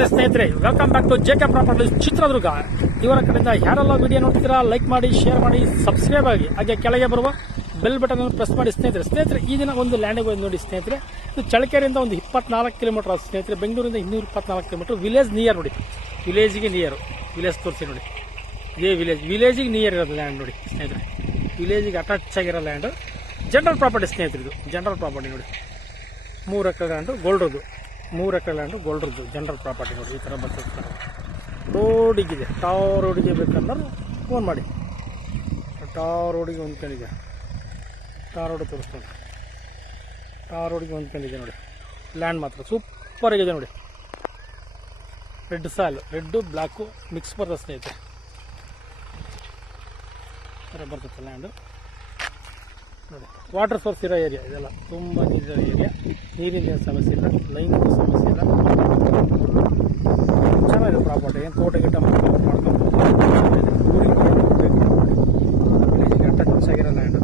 ನಮಸ್ತೆ ಸ್ನೇಹಿತರೆ, welcome back to JK properties Chitradurga. ಇವರ ಕಡೆಯಿಂದ ಯಾರೆಲ್ಲ ವಿಡಿಯೋ ನೋಡ್ತೀರಾ ಲೈಕ್ ಮಾಡಿ, ಶೇರ್ ಮಾಡಿ, ಸಬ್ಸ್ಕ್ರೈಬ್ ಆಗಿ, ಹಾಗೆ ಕೆಳಗೆ ಬರುವ ಬೆಲ್ ಬಟನ್ ಅನ್ನು ಪ್ರೆಸ್ ಮಾಡಿ. ಸ್ನೇಹಿತರೆ ಈ ದಿನ ಒಂದು ಲ್ಯಾಂಡ್ ಹೋಗಿ ನೋಡಿ ಸ್ನೇಹಿತರೆ. ಇದು ಚಳ್ಳಕೆರೆಯಿಂದ ಒಂದು 24 ಕಿಲೋಮೀಟರ್ ಆಗುತ್ತೆ ಸ್ನೇಹಿತರೆ. ಬೆಂಗಳೂರಿಂದ 224 ಕಿಲೋಮೀಟರ್. ವಿಲೇಜ್ ನಿಯರ್ ನೋಡಿ, ವಿಲೇಜಿಗೆ ನಿಯರ್. ವಿಲೇಜ್ ತೋರಿಸಿ ನೋಡಿ, ಇದೇ ವಿಲೇಜಿಗೆ ನಿಯರ್ ಇರೋದು ಲ್ಯಾಂಡ್ ನೋಡಿ ಸ್ನೇಹಿತರೆ. ವಿಲೇಜಿಗೆ ಅಟ್ಯಾಚ್ ಆಗಿರೋ ಲ್ಯಾಂಡ್. ಜನರಲ್ ಪ್ರಾಪರ್ಟಿ ಸ್ನೇಹಿತರೆ, ಇದು ಜನರಲ್ ಪ್ರಾಪರ್ಟಿ ನೋಡಿ. 3 ಎಕರೆ ಲ್ಯಾಂಡು ಗೋಲ್ಡ್ರದ್ದು, 3 ಎಕರೆ ಲ್ಯಾಂಡು ಗೋಲ್ಡ್ರದ್ದು ಜನರಲ್ ಪ್ರಾಪರ್ಟಿ ನೋಡಿ. ಈ ಥರ ಬರ್ತದೆ. ರೋಡಿಗಿದೆ, ಟಾವ್ ರೋಡಿಗೆ ಬೇಕಂದ್ರೆ ಫೋನ್ ಮಾಡಿ. ಟಾವ್ ರೋಡಿಗೆ ಹೊಂದ್ಕೊಂಡಿದೆ, ಟಾರ್ ರೋಡ್ ತೋರಿಸ್ಕೊಂಡು. ಟಾರ್ ರೋಡಿಗೆ ಹೊಂದ್ಕೊಂಡಿದೆ ನೋಡಿ. ಲ್ಯಾಂಡ್ ಮಾತ್ರ ಸೂಪರ್ ಆಗಿದೆ ನೋಡಿ. Red soil, red black mix ಬರ್ತದೆ ಸ್ನೇಹಿತರೆ. ಥರ ಬರ್ತದೆ ಲ್ಯಾಂಡು ನೋಡಿ. ವಾಟರ್ ಸೋರ್ಸ್ ಇರೋ ಏರಿಯಾ ಇದೆಲ್ಲ, ತುಂಬ ನೀರಿರೋ ಏರಿಯಾ. ನೀರಿನ ಸಮಸ್ಯೆ ಇಲ್ಲ, ಲೈನ್ ಸಮಸ್ಯೆ ಇಲ್ಲ. ಚೆನ್ನಾಗಿದೆ ಪ್ರಾಪರ್ಟಿ. ಏನು ತೋಟ ಗಿಟ್ಟ ಮಾಡ್ಕೊಂಡು ವಿಲೇಜಿಗೆ ಟಚ್ ಆಗಿರೋ ಲ್ಯಾಂಡು.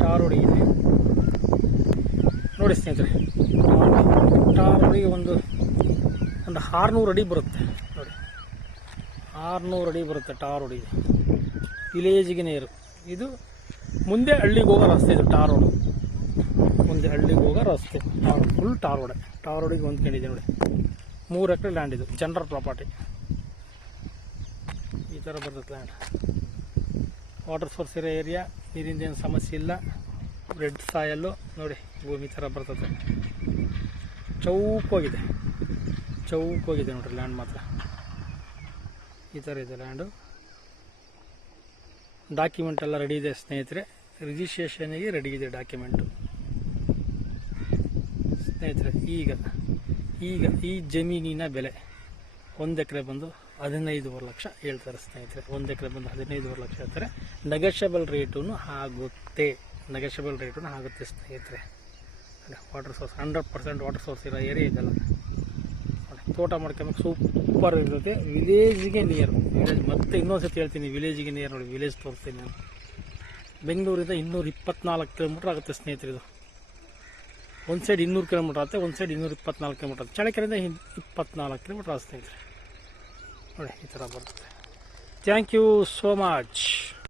ಟಾರ್ ರೋಡ್ ಇದೆ ನೋಡಿ ಸ್ನೇಹಿತರೆ. ಟಾರ್ ರೋಡಿಗೆ ಒಂದು 600 ಅಡಿ ಬರುತ್ತೆ ನೋಡಿ. 600 ಅಡಿ ಬರುತ್ತೆ ಟಾರ್ ರೋಡಿಗೆ. ವಿಲೇಜಿಗೆ ನೀರು. ಇದು ಮುಂದೆ ಹಳ್ಳಿಗೆ ಹೋಗೋ ರಸ್ತೆ. ಇದು ಟಾರ್ ರೋಡು, ಮುಂದೆ ಹಳ್ಳಿಗೆ ಹೋಗೋ ರಸ್ತೆ. Full tar road. ಟಾರ್ ರೋಡಿಗೆ ಹೊಂದ್ಕೊಂಡಿದೆ ನೋಡಿ. 3 ಎಕರೆ ಲ್ಯಾಂಡ್ ಇದು, ಜನರಲ್ ಪ್ರಾಪರ್ಟಿ. ಈ ಥರ ಬರ್ತದೆ ಲ್ಯಾಂಡ್. ವಾಟರ್ ಸೋರ್ಸ್ ಇರೋ ಏರಿಯಾ, ನೀರಿಂದ ಏನು ಸಮಸ್ಯೆ ಇಲ್ಲ. ರೆಡ್ ಸಾಯಲ್ಲು ನೋಡಿ, ಭೂಮಿ ಥರ ಬರ್ತದೆ. ಚೌಕೋಗಿದೆ ನೋಡಿರಿ ಲ್ಯಾಂಡ್ ಮಾತ್ರ. ಈ ಥರ ಇದೆ ಲ್ಯಾಂಡು. ಡಾಕ್ಯುಮೆಂಟ್ ಎಲ್ಲ ರೆಡಿ ಇದೆ ಸ್ನೇಹಿತರೆ. ರಿಜಿಸ್ಟ್ರೇಷನ್ಗೆ ರೆಡಿ ಇದೆ ಡಾಕ್ಯುಮೆಂಟು ಸ್ನೇಹಿತರೆ. ಈಗ ಈ ಜಮೀನಿನ ಬೆಲೆ 1 ಎಕರೆ ಬಂದು 15.5 ಲಕ್ಷ ಹೇಳ್ತಾರೆ ಸ್ನೇಹಿತರೆ. 1 ಎಕರೆ ಬಂದು 15.5 ಲಕ್ಷ ಹೇಳ್ತಾರೆ. ನೆಗೋಷಿಯಬಲ್ ರೇಟೂ ಆಗುತ್ತೆ ಸ್ನೇಹಿತರೆ. ವಾಟರ್ ಸೋರ್ಸ್ 100% ವಾಟರ್ ಸೋರ್ಸ್ ಇರೋ ಏರಿಯಾ ಇದೆಲ್ಲ. ತೋಟ ಮಾಡ್ಕೊಂಬೇಕು ಸೂಪರ್ ಇರುತ್ತೆ. ವಿಲೇಜಿಗೆ ನಿಯರ್. ವಿಲೇಜ್ ಮತ್ತೆ ಇನ್ನೊಂದು ಸತಿ ಹೇಳ್ತೀನಿ, ವಿಲೇಜಿಗೆ ನಿಯರ್ ನೋಡಿ. ವಿಲೇಜ್ ತೋರಿಸ್ತೀನಿ ನಾನು. ಬೆಂಗಳೂರಿಂದ 224 ಕಿಲೋಮೀಟ್ರ್ ಆಗುತ್ತೆ ಸ್ನೇಹಿತರೆ. ಇದು ಒಂದು ಸೈಡ್ 200 ಕಿಲೋಮೀಟ್ರ್ ಆಗುತ್ತೆ, ಒಂದು ಸೈಡ್ 224 ಕಿಲೋಮೀಟ್ರ್ ಆಗುತ್ತೆ. ಚಳ್ಳಕೆರೆಯಿಂದ 24 ಕಿಲೋಮೀಟ್ರ್ ಆಗುತ್ತೆ ಸ್ನೇಹಿತರೆ ನೋಡಿ. ಈ ಥರ ಬರ್ತದೆ. Thank you so much.